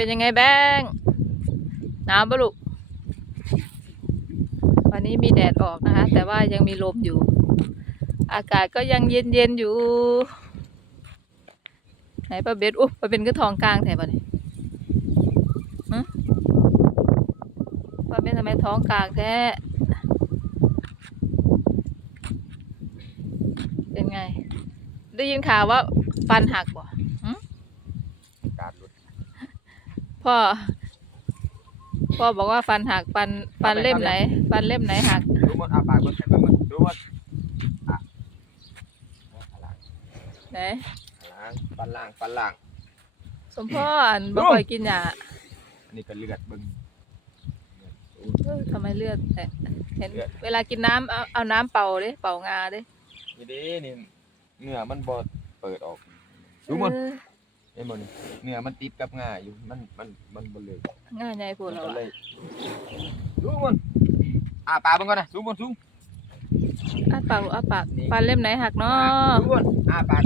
เป็นยังไงแบงค์หนาวปะลูกวันนี้มีแดดออกนะคะ แต่ว่ายังมีลมอยู่ อากาศก็ยังเย็นเย็นๆอยู่ ไหนป้าเบสอุ๊บป้าเป็นก็ทองกลางแถบนี้ป้าเบสทำไมท้องกลางแท้ เป็นไง ได้ยินข่าวว่าฟันหักบ่หึ การหลุด พ่อ พ่อบอกว่าฟันหักฟันฟันเล่มไหนฟันเล่มไหนหักดูหมดอาปากหมดใส่ไปหมดดูหมดอะหลังไหนหลังฟันล่างฟันล่าง สมพ่ออันบ่ค่อยกินยาอันนี้ก็เลือดเบึงเออทำไมเลือดแตะเห็น เวลากินน้ำเอาเอาน้ำเป่าเด้เป่างาเด้นี่ดินี่เนื้อมันบดเปิดออกดูหมด เออ เห็นหมดนี่เนื้อมันติดกับง่าอยู่มันมันมันบดเลยง่ายใหญ่พูดมันแล้วก็อะเลยดูหมดอาปากมันก่อนนะดูหมดดูอ้าปากลูกอ้าปากฟันเล่มไหนหักเนาะดูหมดอาปาก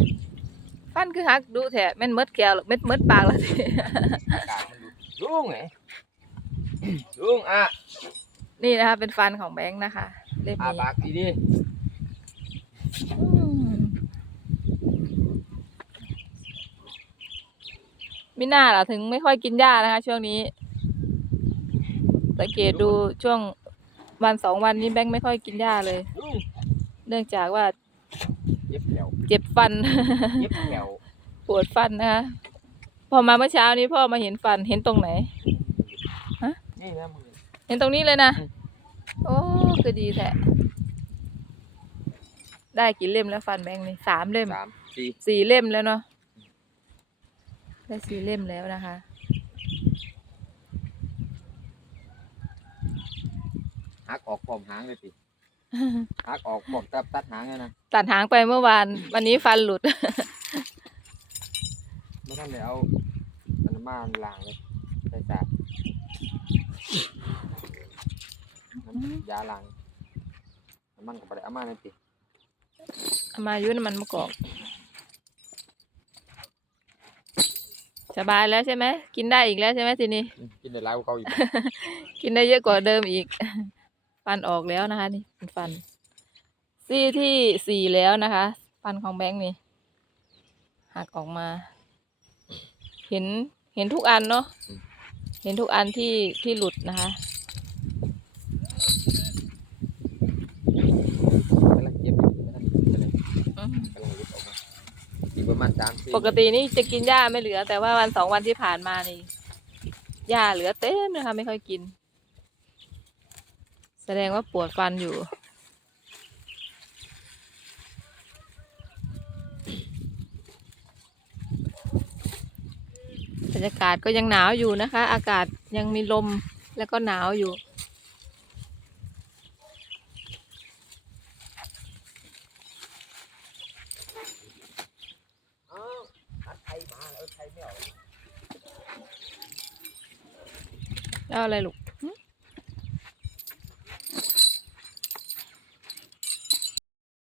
ฟันคือหักดูแถะแม่นเมดแก้วหรอกเม็ดเมดปากแล้วสิอากาศมันดูดูไงดูอะนี่นะคะเป็นฟันของแบงค์นะคะเล่มอานี้ปากดีดิอืม มิน่าล่ะถึงไม่ค่อยกินหญ้านะคะ ช่วงนี้ สังเกตดูช่วงวันสองวันนี้แบงค์ไม่ค่อยกินหญ้าเลยดูเนื่องจากว่าเย็บแถวเจ็บฟัน เย็บแถวปวดฟันนะคะ พอมาเมื่อเช้านี้พ่อมาเห็นฟันเห็นตรงไหน นี่นะมือเห็นตรงนี้เลยนะอืมโอ้คือดีแท้ได้กี่เล่มแล้วฟันแบงค์นี่สามเล่มสามสี่สี่เล่มแล้วเนาะ ได้สี่เล่มแล้วนะคะ หักออกพร้อมหางเลยสิหักออกพร้อมตัดตัดหางเลยนะตัดหางไปเมื่อวาน วันนี้ฟันหลุด ไม่ทันได้เอามันมาล้างเลยใส่สาดน้ำยาล้างน้ำมันก็ไปได้เอามาเลยสิเอามายุ่นำมันมะกอก สบายแล้วใช่ไหมกินได้อีกแล้วใช่ไหมทีนี้อืมกินได้หลายกว่าเก่าอีก กินได้เยอะกว่าเดิมอีก ฟันออกแล้วนะคะนี่เป็นฟัน ซี่ที่สี่แล้วนะคะ ฟันของแบงค์นี่หักออกมา เห็นเห็นทุกอันเนาะเห็นทุกอันที่ที่หลุดนะคะ กำลังเก็บอยู่กำลังเก็บเลย อืม กำลังเก็บออกมาอีกประ มาณสามสี่ปกตินี่จะกินหญ้าไม่เหลือ แต่ว่าวันสองวันที่ผ่านมานี่หญ้าเหลือเต็มนะคะไม่ค่อยกิน แสดงว่าปวดฟันอยู่บรรยากาศก็ยังหนาวอยู่นะคะ อากาศยังมีลมแล้วก็หนาวอยู่ อ้าวอั ดไทยมาแล้วไทยไม่ออกแล้วอะไรลูก